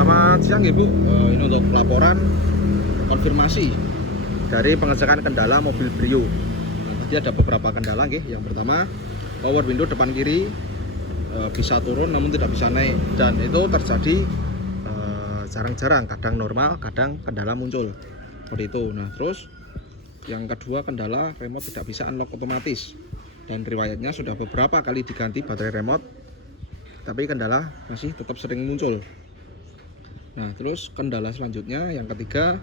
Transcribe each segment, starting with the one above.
Selamat siang Ibu. Ini untuk laporan konfirmasi dari pengecekan kendala mobil Brio. Tadi ada beberapa kendala nggih. Yang pertama, power window depan kiri bisa turun namun tidak bisa naik, dan itu terjadi jarang-jarang, kadang normal, kadang kendala muncul seperti itu. Nah, terus yang kedua, kendala remote tidak bisa unlock otomatis, dan riwayatnya sudah beberapa kali diganti baterai remote, tapi kendala masih tetap sering muncul. Nah, terus kendala selanjutnya yang ketiga,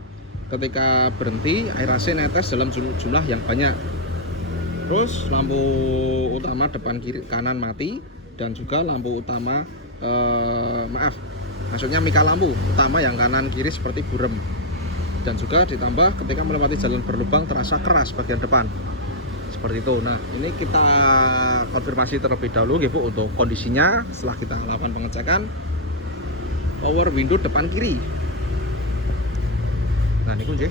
ketika berhenti air AC netes dalam jumlah yang banyak. Terus lampu utama depan kiri kanan mati, dan juga lampu utama maksudnya mika lampu utama yang kanan kiri seperti burem, dan juga ditambah ketika melewati jalan berlubang terasa keras bagian depan seperti itu. Nah, ini kita konfirmasi terlebih dahulu Bu untuk kondisinya setelah kita lakukan pengecekan power window depan kiri. Nah, ini kunci.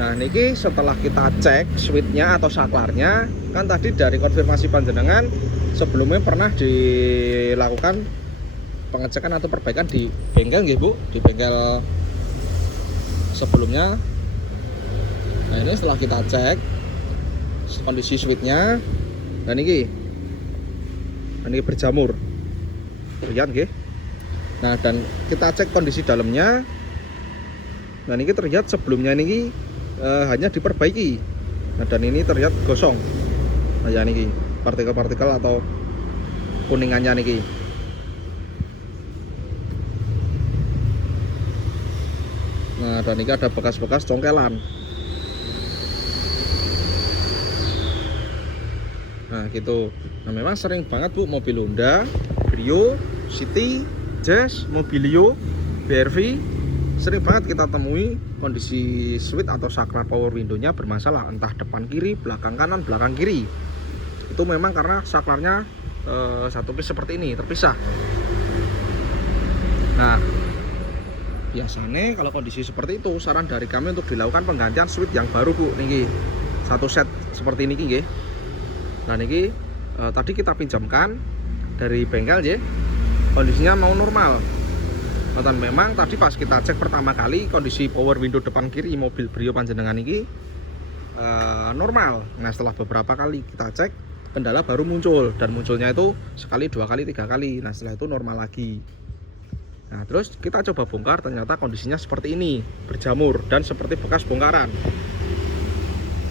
Nah, niki setelah kita cek switchnya atau saklarnya, kan tadi dari konfirmasi panjenengan sebelumnya pernah dilakukan pengecekan atau perbaikan di bengkel nggih Bu, di bengkel sebelumnya. Nah, ini setelah kita cek kondisi switchnya, dan ini berjamur, lihat nggih. Nah, dan kita cek kondisi dalamnya. Nah, ini terlihat sebelumnya ini hanya diperbaiki. Nah, dan ini terlihat gosong. Nah, ya ini partikel-partikel atau kuningannya niki. Nah, dan ini ada bekas-bekas congkelan. Nah, gitu. Nah, memang sering banget Bu mobil Honda, Brio, City, Jazz, Mobilio, BRV, sering banget kita temui kondisi switch atau saklar power window-nya bermasalah, entah depan kiri, belakang kanan, belakang kiri. Itu memang karena saklarnya satu piece seperti ini, terpisah. Nah, biasanya kalau kondisi seperti itu, saran dari kami untuk dilakukan penggantian switch yang baru Bu. Niki satu set seperti ini nggih. Nah, niki tadi kita pinjamkan dari bengkel ya, kondisinya mau normal. Dan memang tadi pas kita cek pertama kali kondisi power window depan kiri mobil Brio panjenengan ini normal. Nah, setelah beberapa kali kita cek, kendala baru muncul, dan munculnya itu sekali, dua kali, tiga kali. Nah, setelah itu normal lagi. Nah, terus kita coba bongkar, ternyata kondisinya seperti ini, berjamur dan seperti bekas bongkaran.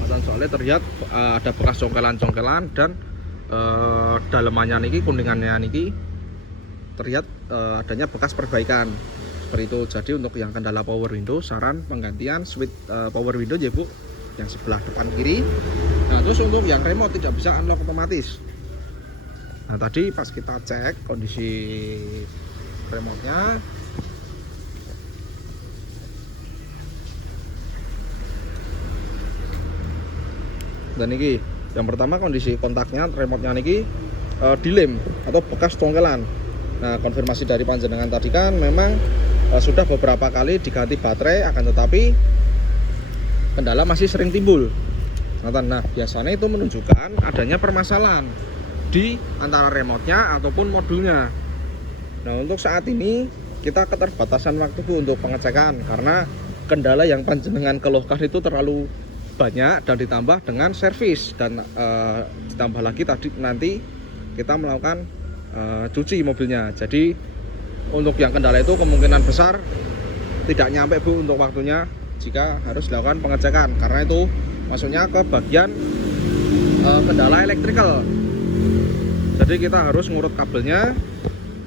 Dan soalnya terlihat ada bekas congkelan-congkelan, dan dalemannya niki, kuningannya niki terlihat adanya bekas perbaikan seperti itu. Jadi untuk yang kendala power window, saran penggantian switch power window ya Bu, yang sebelah depan kiri. Nah, terus untuk yang remote tidak bisa unlock otomatis. Nah, tadi pas kita cek kondisi remote-nya, dan ini yang pertama kondisi kontaknya remote-nya niki dilem atau bekas congkelan. Nah, konfirmasi dari panjenengan tadi kan memang sudah beberapa kali diganti baterai, akan tetapi kendala masih sering timbul. Nah, biasanya itu menunjukkan adanya permasalahan di antara remote-nya ataupun modulnya. Nah, untuk saat ini kita keterbatasan waktu Bu untuk pengecekan, karena kendala yang panjenengan keluhkan itu terlalu banyak, dan ditambah dengan servis, dan ditambah lagi tadi nanti kita melakukan cuci mobilnya. Jadi untuk yang kendala itu kemungkinan besar tidak nyampe Bu untuk waktunya jika harus dilakukan pengecekan, karena itu masuknya ke bagian kendala elektrikal. Jadi kita harus ngurut kabelnya,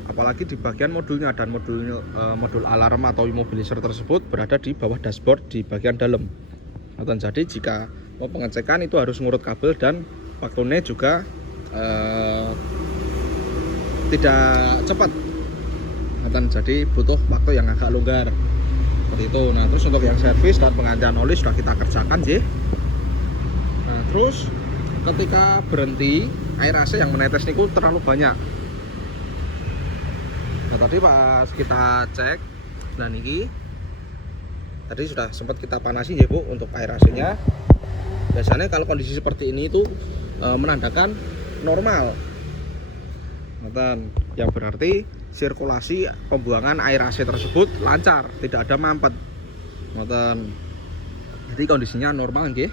apalagi di bagian modulnya, dan modul alarm atau immobilizer tersebut berada di bawah dashboard di bagian dalam. Dan jadi jika mau pengecekan itu harus ngurut kabel, dan waktunya juga tidak cepat, dan jadi butuh waktu yang agak longgar seperti itu. Nah, terus untuk yang servis dan penggantian oli sudah kita kerjakan sih. Nah, terus ketika berhenti air AC yang menetes niku terlalu banyak. Nah, tadi pas kita cek, nah niki tadi sudah sempat kita panasi ya Bu untuk air AC nya. Biasanya kalau kondisi seperti ini itu menandakan normal. yang berarti sirkulasi pembuangan air AC tersebut lancar, tidak ada mampet. Ngoten. Jadi kondisinya normal nggih.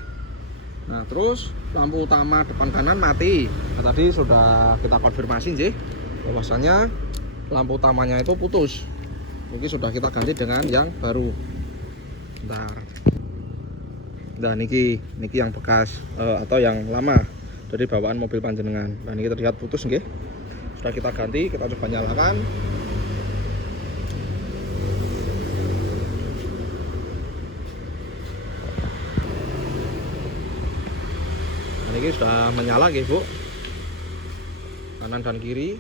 Nah, terus lampu utama depan kanan mati. Nah, tadi sudah kita konfirmasi nggih bahwasanya lampu utamanya itu putus. Ini sudah kita ganti dengan yang baru. Bentar. Nah, niki yang bekas atau yang lama dari bawaan mobil panjenengan. Nah, ini terlihat putus nggih. Sudah kita ganti, kita coba nyalakan. Nah, ini sudah menyala nggih, Bu. Kanan dan kiri.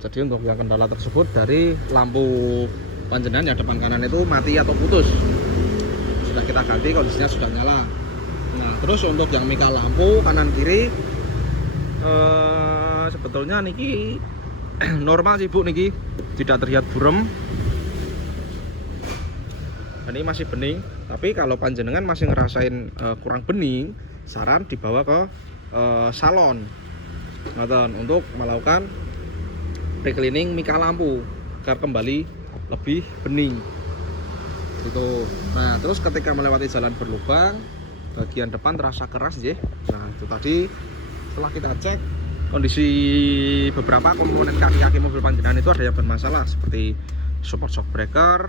Jadi untuk yang kendala tersebut dari lampu panjenengan yang depan kanan itu mati atau putus. Sudah kita ganti, kondisinya sudah nyala. Nah, terus untuk yang mika lampu kanan kiri sebetulnya niki normal sih Bu, niki tidak terlihat burem. Ini masih bening, tapi kalau panjenengan masih ngerasain kurang bening, saran dibawa ke salon untuk melakukan recleaning mika lampu agar kembali lebih bening itu. Nah, terus ketika melewati jalan berlubang bagian depan terasa keras ya. Nah, itu tadi setelah kita cek kondisi beberapa komponen kaki-kaki mobil panjenengan itu ada yang bermasalah seperti support shock breaker,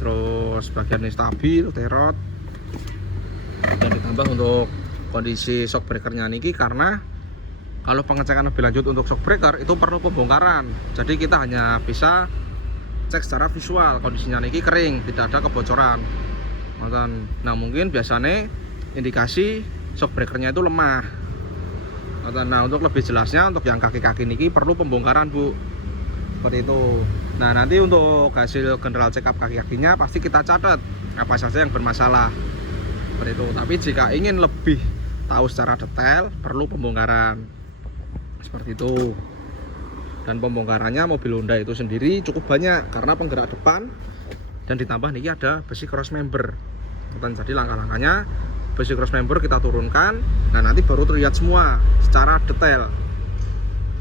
terus bagian ini stabil, terot, dan ditambah untuk kondisi shock breakernya niki karena kalau pengecekan lebih lanjut untuk shock breaker itu perlu pembongkaran. Jadi kita hanya bisa cek secara visual kondisinya niki kering, tidak ada kebocoran. Nah, mungkin biasanya indikasi shock breakernya itu lemah. Nah, untuk lebih jelasnya untuk yang kaki-kaki niki perlu pembongkaran Bu, seperti itu. Nah, nanti untuk hasil general check up kaki-kakinya pasti kita catat apa saja yang bermasalah, seperti itu. Tapi jika ingin lebih tahu secara detail perlu pembongkaran, seperti itu. Dan pembongkarannya mobil Honda itu sendiri cukup banyak karena penggerak depan dan ditambah niki ada besi cross member. Jadi langkah-langkahnya besi cross member kita turunkan. Nah, nanti baru terlihat semua secara detail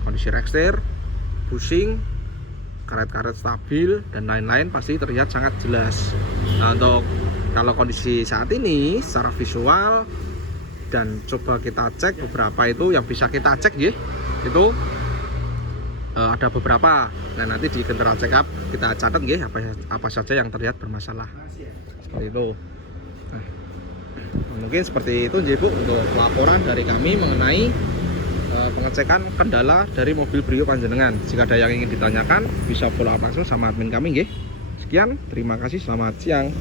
kondisi rekstir, bushing, karet-karet stabil dan lain-lain pasti terlihat sangat jelas. Nah, untuk kalau kondisi saat ini secara visual dan coba kita cek beberapa itu yang bisa kita cek ya, itu ada beberapa. Nah, nanti di general check up kita catat ya apa saja yang terlihat bermasalah, seperti itu. Nah, mungkin seperti itu Bu untuk laporan dari kami mengenai pengecekan kendala dari mobil Brio panjenengan. Jika ada yang ingin ditanyakan bisa follow up langsung sama admin kami nggih. Sekian, terima kasih, selamat siang.